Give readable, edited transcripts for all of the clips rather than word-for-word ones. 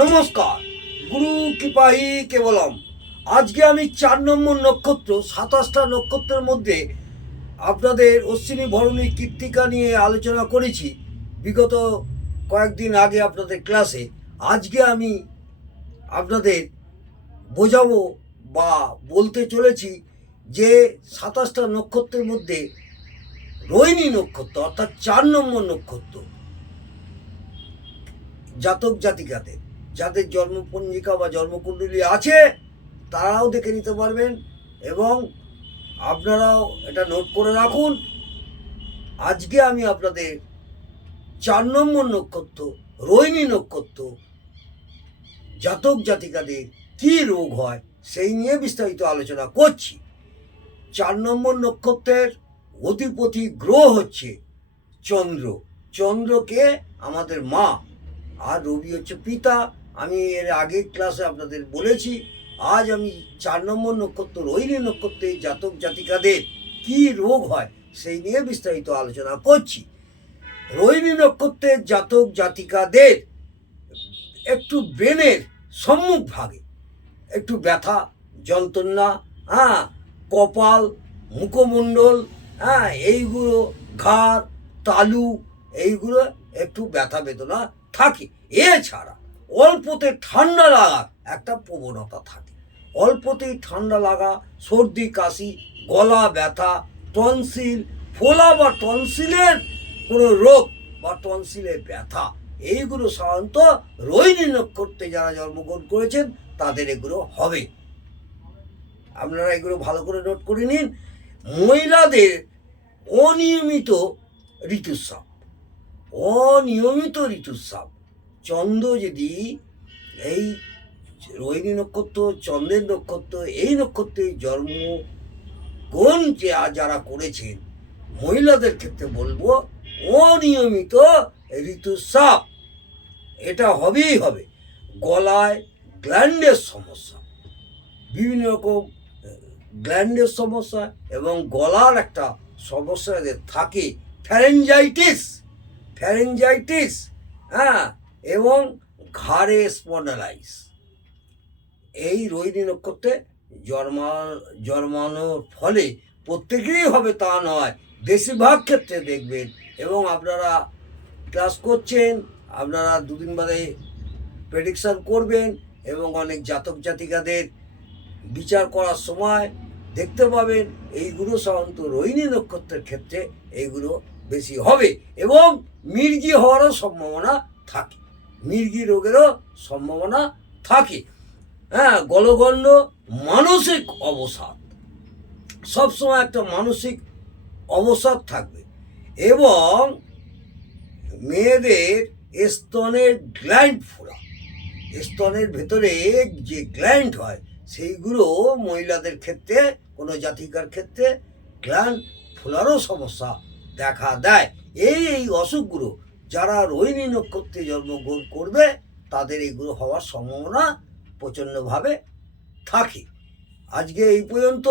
নমস্কার, গুরু কৃপাহি কেবলম। আজকে আমি 4 নম্বর নক্ষত্র, 27টা নক্ষত্রের মধ্যে আপনাদের অশ্বিনী ভরণী কৃত্তিকা নিয়ে আলোচনা করেছি বিগত কয়েকদিন আগে আপনাদের ক্লাসে। আজকে আমি আপনাদের বোঝাবো বা বলতে চলেছি যে 27টা নক্ষত্রের মধ্যে রোহিণী নক্ষত্র অর্থাৎ 4 নম্বর নক্ষত্র জাতক জাতিকাদের, যাদের জন্মপঞ্জিকা বা জন্মকুণ্ডলী আছে তারাও দেখে নিতে পারবেন এবং আপনারাও এটা নোট করে রাখুন। আজকে আমি আপনাদের 4 নম্বর নক্ষত্র রোহিণী নক্ষত্র জাতক জাতিকাদের কী রোগ হয় সেই নিয়ে বিস্তারিত আলোচনা করছি। 4 নম্বর নক্ষত্রের অধিপতি গ্রহ হচ্ছে চন্দ্র। চন্দ্রকে আমাদের মা, আর রবি হচ্ছে পিতা। আমি এর আগের ক্লাসে আপনাদের বলেছি। আজ আমি 4 নম্বর নক্ষত্র রোহিণী নক্ষত্রে জাতক জাতিকাদের কি রোগ হয় সেই নিয়ে বিস্তারিত আলোচনা করছি। রোহিণী নক্ষত্রের জাতক জাতিকাদের একটু ব্রেনের সম্মুখ ভাগে একটু ব্যথা যন্ত্রণা, কপাল, মুখমণ্ডল, এইগুলো, ঘাড়, তালু, এইগুলো একটু ব্যথা বেদনা থাকে। এছাড়া অল্পতে ঠান্ডা লাগার একটা প্রবণতা থাকে। অল্পতেই ঠান্ডা লাগা, সর্দি কাশি, গলা ব্যথা, টনসিল ফোলা বা টনসিলের কোনো রোগ বা টনসিলের ব্যথা, এইগুলো সাধারণত রোহিণী নক্ষত্রে যারা জন্মগ্রহণ করেছেন তাদের এগুলো হবে। আপনারা এগুলো ভালো করে নোট করে নিন। মহিলাদের অনিয়মিত ঋতুস্রাব, চন্দ্র যদি এই রোহিণী নক্ষত্র, চন্দ্রের নক্ষত্র, এই নক্ষত্রে জন্মগ্রহণ যারা করেছেন মহিলাদের ক্ষেত্রে বলবো অনিয়মিত ঋতুস্রাব এটা হবেই হবে। গলায় গ্ল্যান্ডের সমস্যা, বিভিন্ন রকম গ্ল্যান্ডের সমস্যা এবং গলার একটা সমস্যা এদের থাকে, ফ্যারেঞ্জাইটিস, এবং ঘাড়ে স্পন্ডালাইস। এই রোহিণী নক্ষত্রে জন্মানোর ফলে প্রত্যেকেরই হবে তা নয়, বেশিরভাগ ক্ষেত্রে দেখবেন। এবং আপনারা ক্লাস করছেন, আপনারা দুদিন বাদে প্রেডিকশান করবেন এবং অনেক জাতক জাতিকাদের বিচার করার সময় দেখতে পাবেন এইগুলো সাধারণত রোহিণী নক্ষত্রের ক্ষেত্রে এইগুলো বেশি হবে এবং মির্গি হওয়ারও সম্ভাবনা থাকে, মির্গি রোগেরও সম্ভাবনা থাকে। গলগণ্ড মানসিক অবসাদ, সবসময় একটা মানসিক অবসাদ থাকবে এবং মেয়েদের স্তনের গ্ল্যান্ড ফোলা, স্তনের ভেতরে যে গ্ল্যান্ড হয় সেইগুলো মহিলাদের ক্ষেত্রে, কোনো জাতিকার ক্ষেত্রে গ্ল্যান্ড ফোলারও সমস্যা দেখা দেয়। এই অসুখগুলো যারা রোহিণী নক্ষত্রে জন্মগ্রহণ করবে তাদের এইগুলো হওয়ার সম্ভাবনা প্রচণ্ডভাবে থাকে। আজকে এই পর্যন্ত।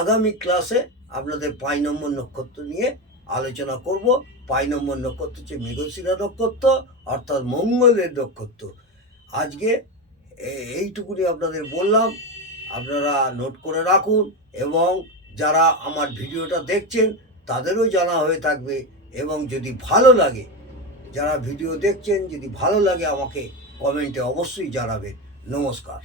আগামী ক্লাসে আপনাদের 5 নম্বর নক্ষত্র নিয়ে আলোচনা করব। 5 নম্বর নক্ষত্র হচ্ছে মৃগশিরা নক্ষত্র অর্থাৎ মঙ্গলের নক্ষত্র। আজকে এইটুকুনি আপনাদের বললাম, আপনারা নোট করে রাখুন এবং যারা আমার ভিডিওটা দেখছেন তাদেরও জানা হয়ে থাকবে। এবং যদি ভালো লাগে, যারা ভিডিও দেখছেন যদি ভালো লাগে আমাকে কমেন্টে অবশ্যই জানাবেন। নমস্কার।